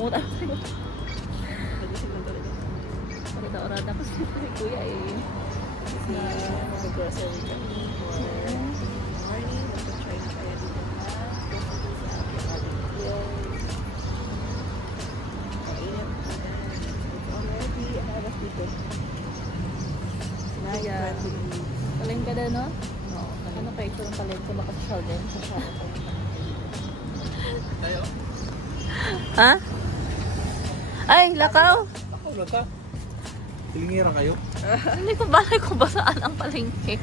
Mura. Orada-orada. Tapos dito may kuya eh. Mag-grocery kami for morning. Mag-try na kaya dito na. Mainit na yan. It's already alas dito. Kaya, palengke din, no? Ano kayo ito ng palengke? Baka sa Sheldon? Sa Sheldon. Tayo? Ha? Ay, lakaw! Ako, laka. Tilingira kayo? Hindi ko balay kung ba saan ang palengke.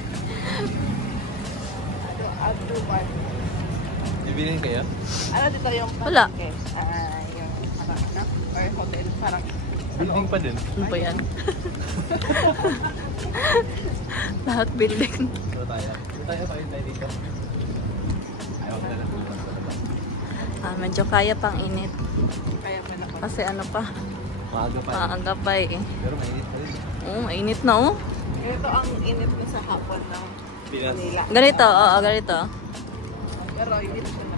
After one. Bibilin kayo? Ano dito yung Wala. palengke? Yung anak-anak or hotel? Parang Building pa din. Ano ba yan? Lahat building. Ito tayo. Tayo dito. Ayaw na lang. Medyo kaya pang init. kaya mo na ko. Kasi ano pa, Maaga pa. maaga pa eh. Pero mainit pa rin. Oo, mainit na oh. Ito ang init na sa hapon ng Pinas. Manila. Ganito, oo, ganito. Pero init siya na.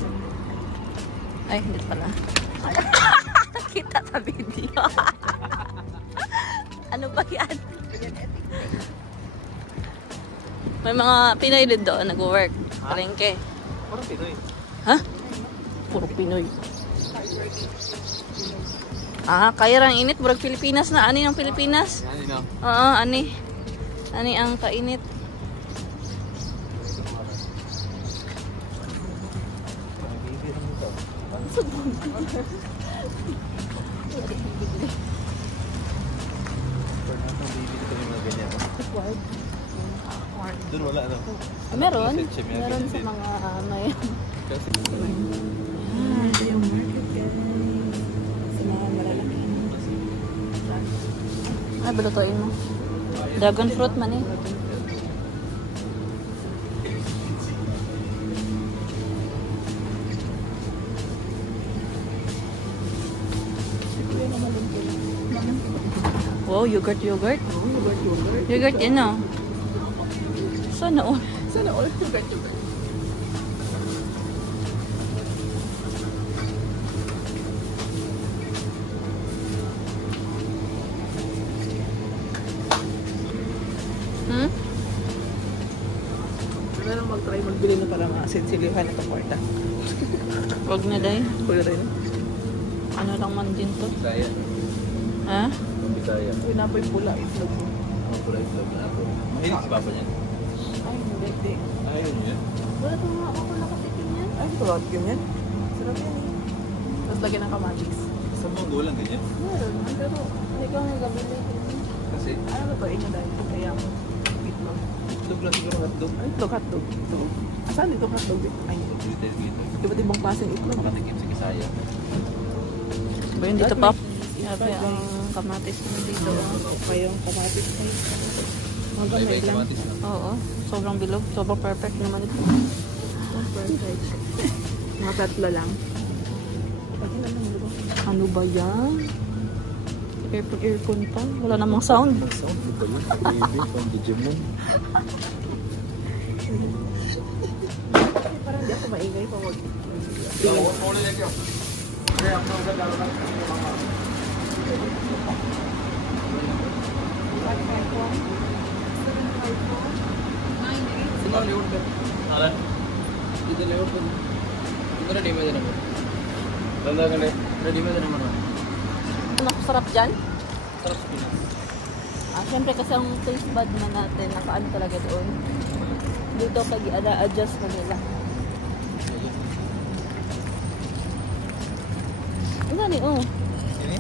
Ay, hindi pala. Nakita sa video. Ano ba yan? May mga Pinoy din doon nag-work. Palengke. Parang Pinoy. Ha? Puro Pinoy. Ah, kaya rang init. Burag Pilipinas na. Ani ng Pilipinas? Yan, yun. Oo, ani. Ani ang kainit. Doon wala, no? Meron. Research, may Meron sa ganyan din. mga may... Kasi Ito yung market guys. Sa mga malalaki. Ay, balutuin mo. Dragon fruit man eh. Wow, yogurt. Yogurt. Yogurt yan oh. Sana all. Sana all yogurt. Hmm? Ano mag-try magbili na para masensilihan na ito kwarta. Wag na day. Kuya rin. Ano lang man din to. Bisaya. Ha? Bisaya. Uy, napoy pula itlog mo. Ang pula itlog na ako. Mahilig si Papa niyan. Ay, hindi. Ayun yun. Wala pa nga ako nakatikim yan. Ay, tulad ganyan. Sarap yan eh. Tapos lagyan ng kamatis. Sa mundo lang ganyan. Meron. Pero ikaw nga gabili. Kasi Ano ba ito? Inyo dahil ito kaya mo. Itlog. itlog lang siguro hotdog. Ay, itlog, hotdog. Itlog. Saan ito hotdog? Ay, Detail dito. iba't ibang klaseng itlog. Makatikim si Kisaya. Ba yun dito pa? Sabi ang kamatis mo dito. Pa yung kamatis na ito. Mga Iba gamay yung lang. kamatis na. Oo. Sobrang bilog. Sobrang perfect naman ito. Perfect. Mga tatlo lang. Ano ba yan? Aircon pa. Wala namang sound. Mag-sound ko ba yun? Baby from Digimon. Parang di ako maingay pa wag. Ano sarap dyan? Siyempre kasi ang taste bud na natin, nakaano talaga doon. Dito pag i-adjust na nila. Ano ni oh? Ini?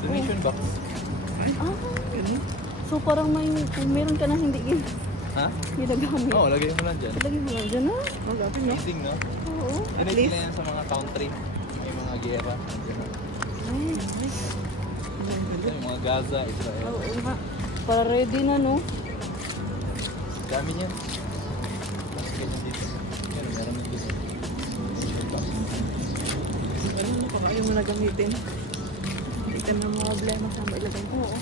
Donation box. Ah, so parang meron ka na hindi Ha? ginagamit. Oo, lagay mo lang dyan. Lagi mo lang dyan ha? Amazing, no? Oo. Dinigil na yan sa mga country. May mga gera. Ay, Ito yung mga Gaza, Israel. oo nga. Para ready na no? Dami niyan. Mas ganyan dito. Yan, meron din dito. Ano mo kung ayaw mo na gamitin? Hindi ka na mga problema sa mailagay ko. Oo.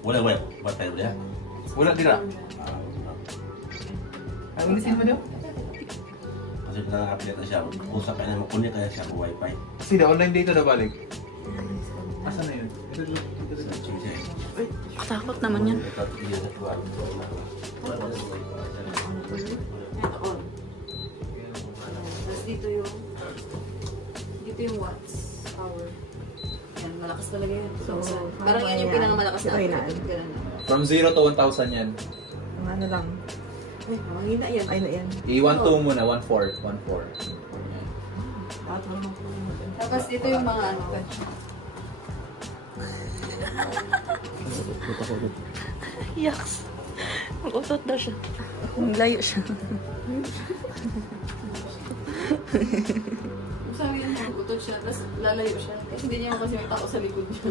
Boleh, boleh. Buat tayo boleh. Boleh tidak? Ayusin mo daw. Kasi Kasi pinang-update na siya. Usap ka na makunik kaya siya ko wifi. Sino? Online data na balik? Asan na yun? Takot naman yan. Ito on. Tapos dito yung watts, hour. Yan, malakas talaga yan. So, parang yan yung pinakamalakas na output. Ganun na. From 0 to 1,000 yan. Ang ano lang. Ay, mangina yan. Ay na yan. I-1-2 muna, 1-4. 1-4. Tapos dito yung mga ano. Yaks. Mag-utot daw siya. Layo siya. Sabi yun, magutot siya, tapos lalayo siya. Kasi hindi niya kasi may tao sa likod niya.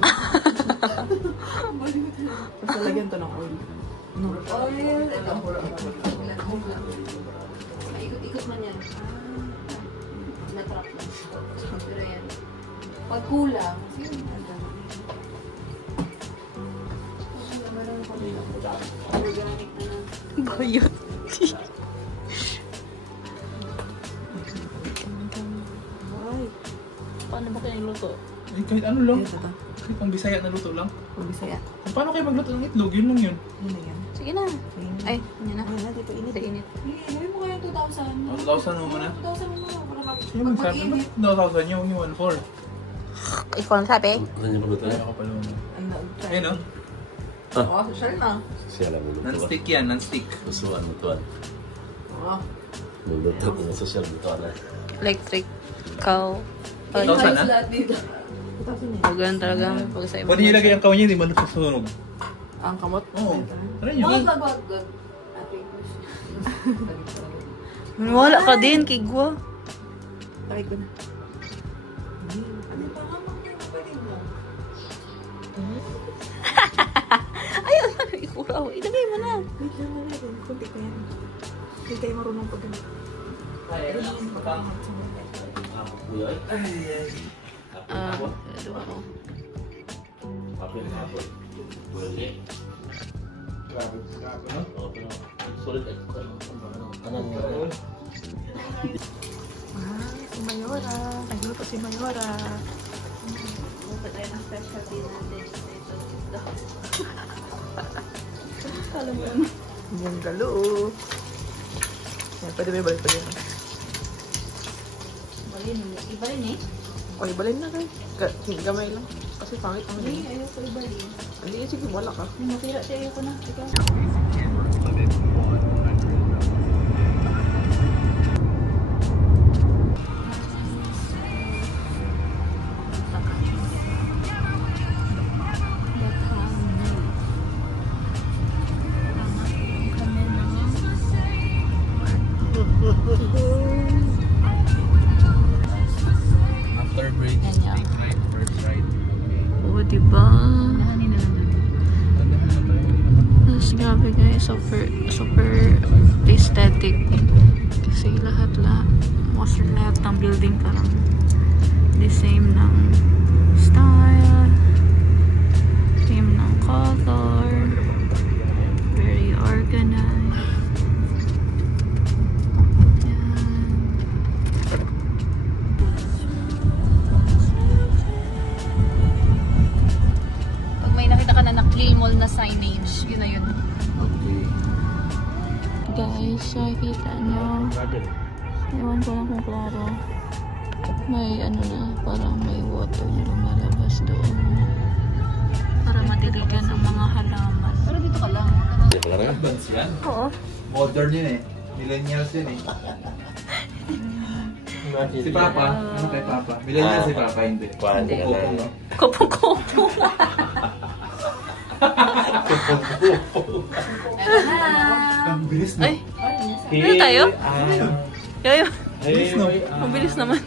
Tapos lalagyan to ng oil. Oil? Ito. Maikot-ikot man yan. Natrap lang. Pero yan. Pag kulang, yun. Guyot. Paano ba kayo luto? Eh, kahit ano lang. Kahit pang Bisaya na luto lang. Kung Bisaya. Kung paano kayo magluto ng itlog, yun lang yun. Yun na yan. Sige na. Ay, yun na. Ayun na, dito init. Sa init. Hindi mo kaya 2,000. 2,000 mo muna. 2,000 mo muna. Para Sino magsabi? Ba't 2,000 yung 1-4? Ikaw ang sabi? Ano yung maluto Ay, na? ako pala mo. Ano? Ayun o. Oh, social na. Siya lang maluto. Non-stick yan, non-stick. Usuan mo tuwan. Oh. Maluto ko na social mo tuwan na. Electric cow. 2,000 na? Lahat dito. Ganun talaga ang pag sa Pwede nyo ilagay ang kaw niya, hindi man susunog. Ang kamot? Oo. Tara nyo. Wag. Wala ka din, Kigwa. Try ko na. Ano pa nga pwede mo? Ayun, ikuraw. Ilagay mo na. Wait lang na rin. Kunti pa yan. Hindi tayo marunong pag ganun. Ito ako. Apil na apil. Pwede. Grabe, no? Oo, pero sulit ay. Kanan nga. Si Mayora. Nagluto si Mayora. Luto tayo ng specialty natin. Kala mo yun. Yung galo. Yan, pwede ba ibalik pa dyan? Iba rin eh. O, ibalin na kayo. Gamay lang. Kasi pangit ang Hindi, ayoko iba rin. Hindi, sige, wala ka. May matira siya, ayoko na. Ikaw. After bridge, Ganyan. take right, first right. Oo, diba? Mahanin na lang doon. Tapos grabe guys, super aesthetic. Kasi lahat ng building parang the same ng style, same ng color, very organized. Pag may nakita ka na Clean Mall na signage, yun na yun. Okay. Guys, nakikita nyo. Ewan ko lang kung klaro. May ano na, parang may water na lumalabas doon. Para madiligan ang mga halaman. Pero dito ka lang. Advance yan. Oo. Modern yun eh. Millennials yun eh. Si Papa, ano kay Papa? Millennials si Papa, hindi. Hindi. Opo, no? Kopo-kopo. Ang bilis na. Ay, ano tayo? Yoyo, Bilis no? mabilis naman.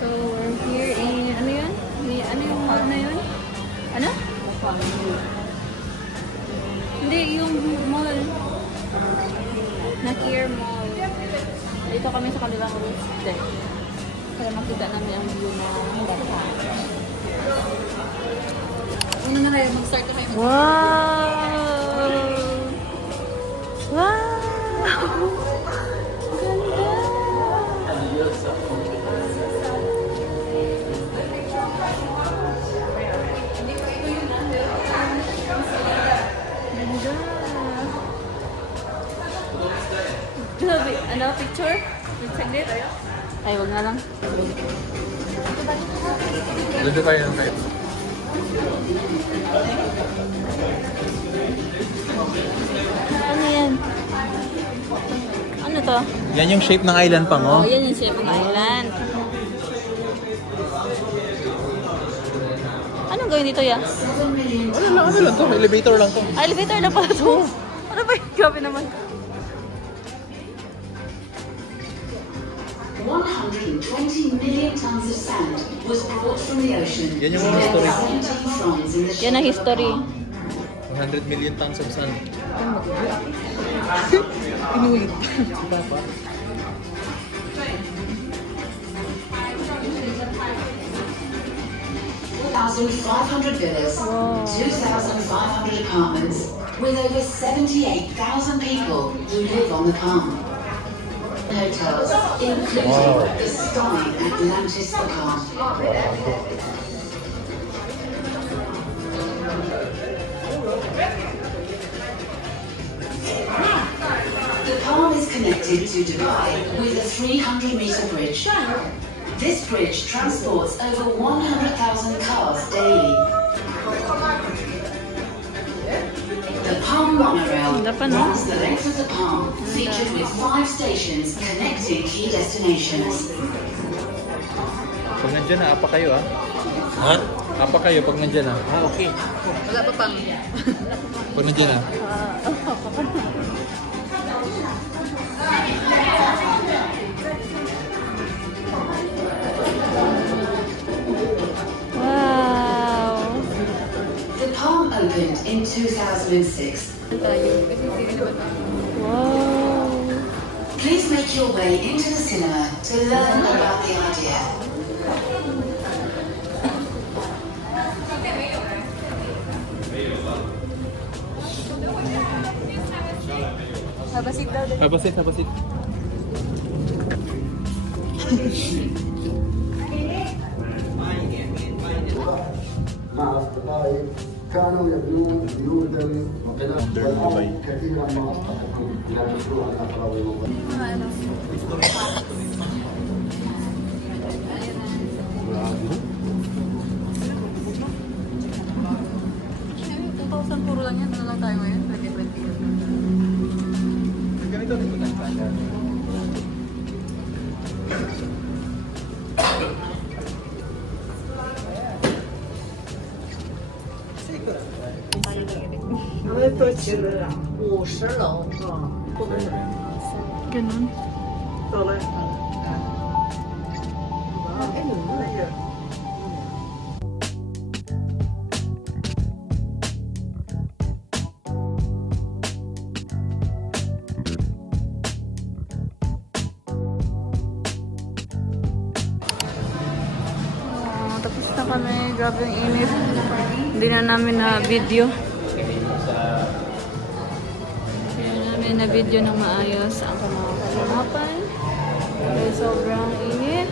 So, we're here in, ano yun? Ano yung mall na yun? Ano? Hindi, yung mall. Nakir Mall. Dito kami sa kanilang roof deck. Para makita namin ang view ng bata. Una na kayo, mag-start na kayo. Wow! Wow! Ganda! Ano, picture? Saglit? Ay, wag na lang. Dito tayo ng tayo. Ano yan? Ano to? Yan yung shape ng island pa mo. Oh, yan yung shape ng island. Anong gawin dito, ya? Ano lang to? Elevator lang to. Ah, elevator na pala to. Ano ba yung gabi naman? 120 million tons of sand was brought from the ocean. Yan yung history. 17 fronds in the Yan ang history. 100 million tons of sand. Inulit. 1,500 villas, 2,500 apartments, with over 78,000 people who live on the palm. Hotels, including the stunning Atlantis the Palm. The Palm is connected to Dubai with a 300-meter bridge. This bridge transports over 100,000 cars daily. The Palm monorail runs the length of the Palm, featured with 5 stations connecting key destinations. Pag nandyan na, apa kayo ah. Ha? Apa kayo pag nandyan na. Ah, okay. Wala pa pang. Pag nandyan na. Wow! The Palm opened in 2006. Wow! Please make your way into the cinema to learn about the idea. Habasit daw. Habasit, habasit. مع أصدقائي كانوا يبنون بيوتا والآن كثيرا ما أصبحوا إلى مشروع الأقرب Puro lang yan. Ano lang tayo ngayon? 2020. Ganito rin po tayo. Ganun. Tapos na kami. Grabe ang init. Hindi na namin na video. Na video ng maayos ang kanapan dahil sobrang init.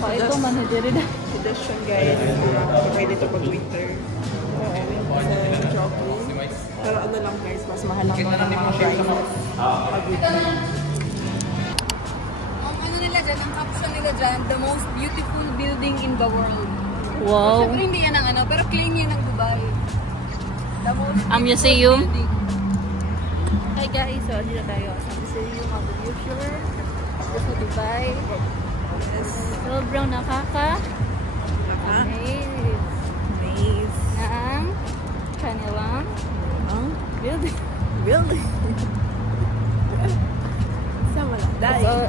Kaya ito manhadiri na. Suggestion guys, okay dito pag winter. Sa jogging. Pero ano lang guys, mas mahal lang ng mga prices. Pag winter. Ang ano nila dyan, ang caption nila dyan, the most beautiful building in the world. Wow. Siyempre hindi yan ang ano, pero claim yan ng Dubai. The most Museum. building. Hi guys, so dito tayo sa Museum of the Future dito sa Dubai. Yes. Sobrang amaze na ang kanilang building. Sa Malay. So,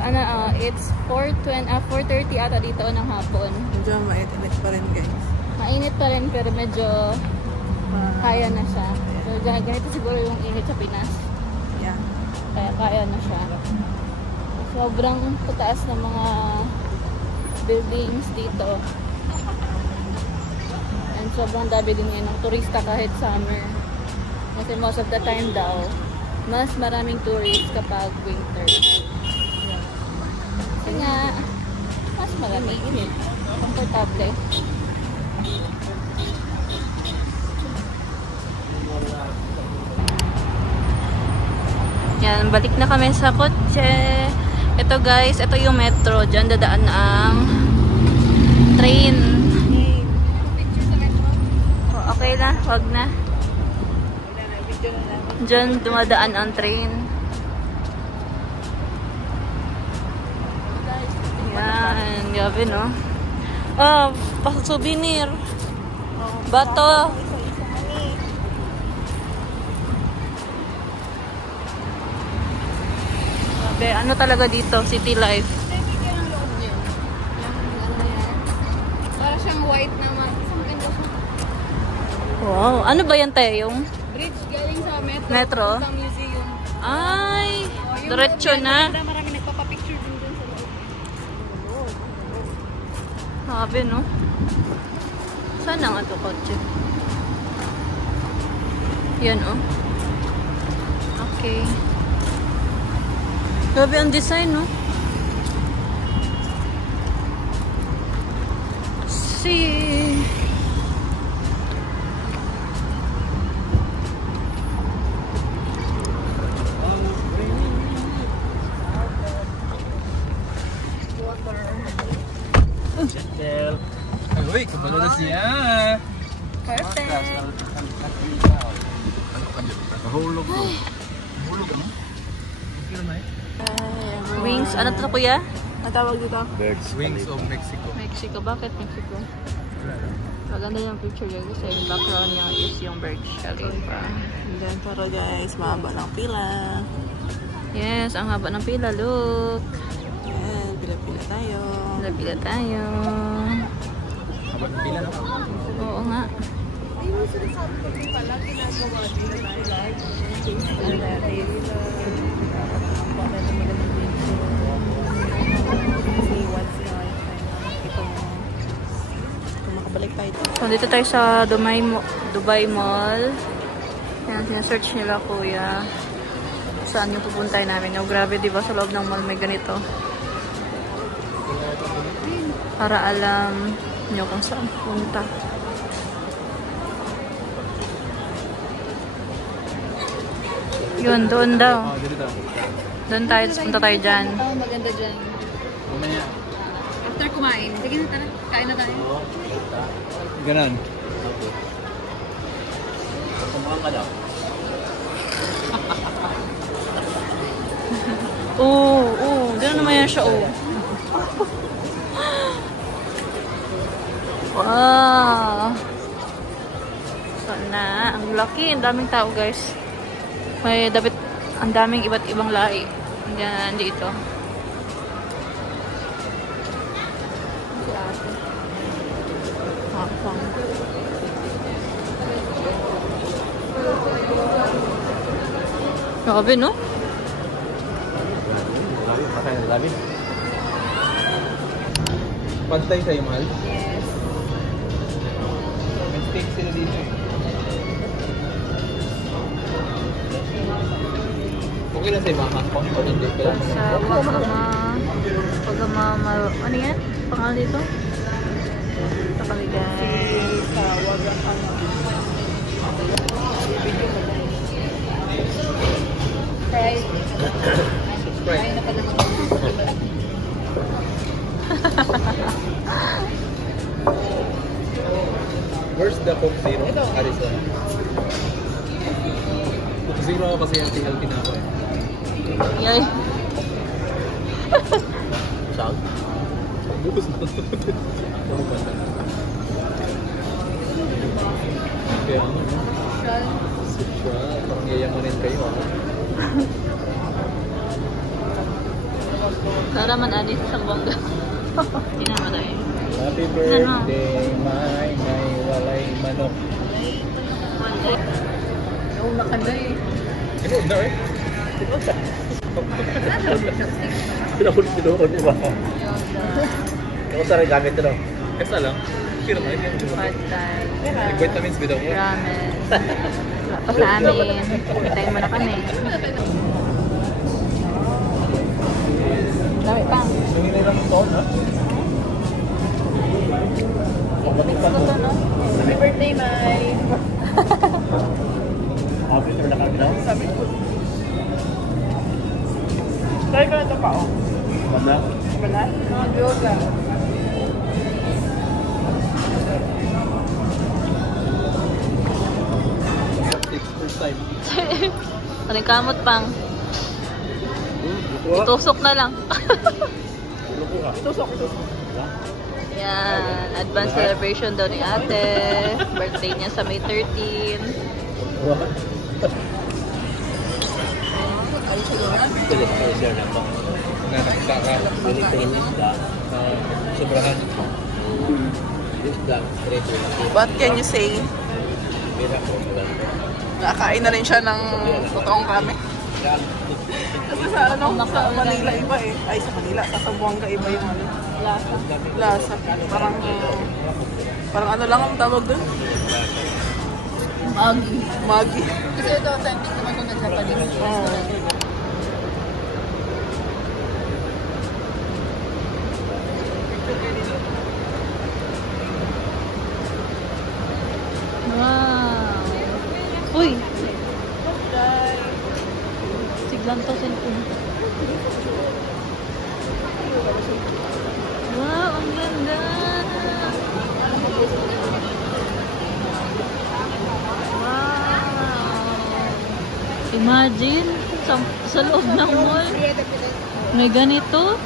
it's 4:30 ata dito ng hapon. Medyo mainit pa rin guys. Mainit pa rin pero medyo kaya na siya. So, ganito siguro yung init sa Pinas. Yeah. Kaya na siya. Sobrang pataas ng mga buildings dito. And sobrang dami din ngayon ng turista kahit summer. Kasi most of the time daw, mas maraming tourists kapag winter. Kasi nga, mas malamig. Komportable. Yan, balik na kami sa kotse. Ito guys, ito yung metro. Diyan dadaan ang train. Okay na, wag na. Diyan dumadaan ang train. Yan, gabi no. Oh, pa-souvenir. Bato. Ano talaga dito? City life. Para siyang white naman. Isang ganda siya. Wow. Ano ba yan tayo? Yung Bridge galing sa metro. Metro? Sa museum. Ay, diretso na. Marami nagpapapicture din dun sa loob. Sabi, no? Sana nga ito kotse? Yan, oh. Okay. Grabe ang design, no? See. Uy, kabalo na siya. Perfect. Nahulog mo. Nahulog mo? Wings. Ano to, kuya? Natawag dito? Wings of Mexico. Mexico. Bakit Mexico? Maganda yung picture yun kasi yung background niya is yung Burj Khalifa. And then, pero guys, mahaba ng pila. Yes, ang haba ng pila. Look. Ayan, pila-pila tayo. Pila tayo. Haba ng pila, no? Oo nga. Ayun, sinasabi ko din pala, ginagawa din na live. And then, see what's going on. Kung makabalik tayo ito. So, dito tayo sa Dubai Mall. Yan, sinesearch nila kuya. Saan yung pupuntay namin. Oh, grabe, diba? Sa loob ng mall may ganito. Para alam nyo kung saan punta. Yun, doon daw. Doon tayo, punta tayo dyan. Oh, maganda dyan. After kumain. Sige na, tara. Kain na tayo. Ganon. Kumain ka daw. Oo, gano'n naman yan siya, oo. Wow! Sana, ang laki, ang daming tao guys. May dapat, ang daming iba't ibang lahi. Diyan, dito. Grabe, no? Patay na dami. Pantay sa'yo, mahal? Yes. May steak sila dito. Okay lang sa'yo, mama. O hindi ka lang. Pagama, ano yan? Pangalan dito? Ito kami guys. Fries. Subscribe. Kain na pala. Where's the Coke Zero? Arizona. Coke Zero ako kasi healthy na ako eh. Yay. Saan? Bukos na. Kaya ano, no? Social. Parang yayamanin kayo, ano? Para man anis sa bongga. Tinama tayo. Happy birthday, may walay manok. Oo, nakanda eh. Ano, na eh? Sinuhon mo ba? Ako sa rin gamit ito. Kesa lang. Pero na, hindi mo Pad Thai. vitamins bitaw mo. Ramen. Wala pa sa amin. Hintayin mo na kami. Dami pa. Sumingin lang ito, ha? Happy birthday, Mai! Happy na kami daw. Sabi ko. Try ko na ito pa, oh. Wala. Wala? Mga yoga. First time. Anong kamot pang? Itusok na lang. Itusok. Yan. Advance celebration daw ni ate. Birthday niya sa May 13. Share na to. Nakakita ka. Bili ko yung isda. Sobrahan. Isda. Preto. What can you say? Pira ko. Nakakain na rin siya ng totoong ramen. Kasi sa sa Manila iba eh. Ay, sa Manila. Sa Zamboanga iba yung ano. Lasa. Parang ano lang ang tawag doon? Magi. Kasi ito, authentic naman ito na Japanese restaurant. Wow. Uy. Siglang to cellphone. Wow, ang ganda. Wow. Imagine, sa loob ng mall, may ganito.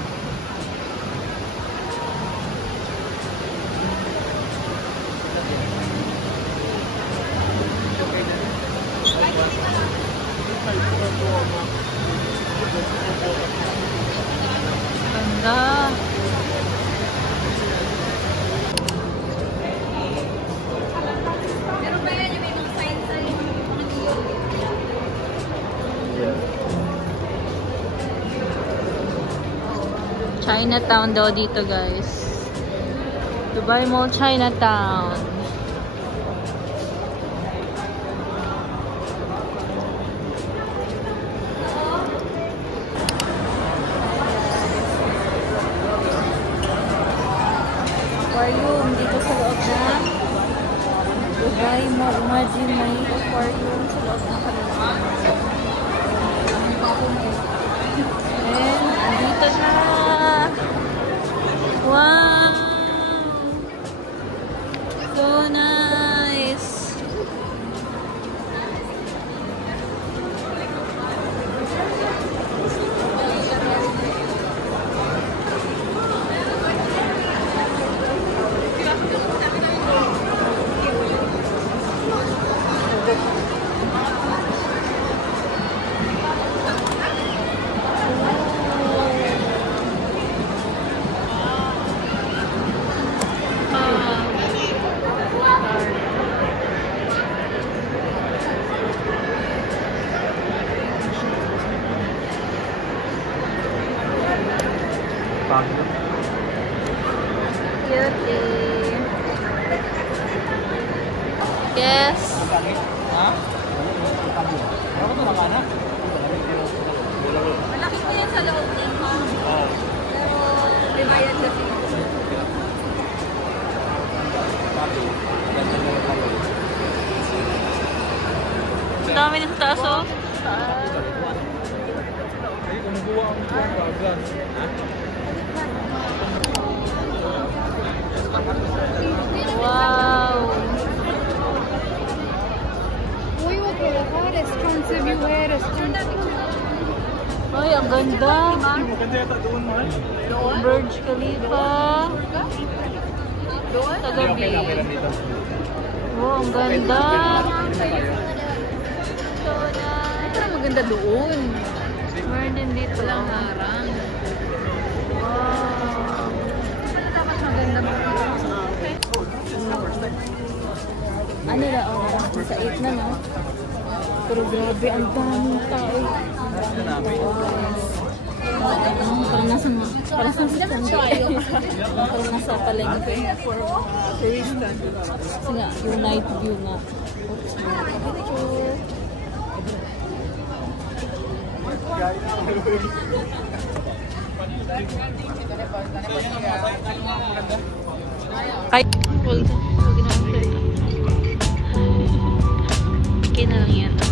Ganda. Chinatown daw dito, guys. Dubai Mall, Chinatown. Aquarium dito sa loob ng Dubai Mall. Imagine may aquarium sa loob ng kanila. And dito na. Wow! So nice! Cutie. Yes. Malaki po yan sa loob din, ha? Pero may bayad kasi. Ang dami na sa taas, oh. Ay, kumukuha ang program. Wow! Uy, wag ko lang. Restaurant sa view eh. Restaurant. Ay, ang ganda! Maganda yata doon, man. Burj Khalifa. Sa gabi. Wow, ang ganda! So nice! Parang maganda doon. Meron din dito. Walang harang. Wow! Wala dapat maganda mo. Ano na, oh? Sa 8 na, no? Pero grabe, ang daming tao. Parang nasa parang nasa palengke. Turista. Kasi nga, yung night view nga. Huwag na. Okay na lang yan.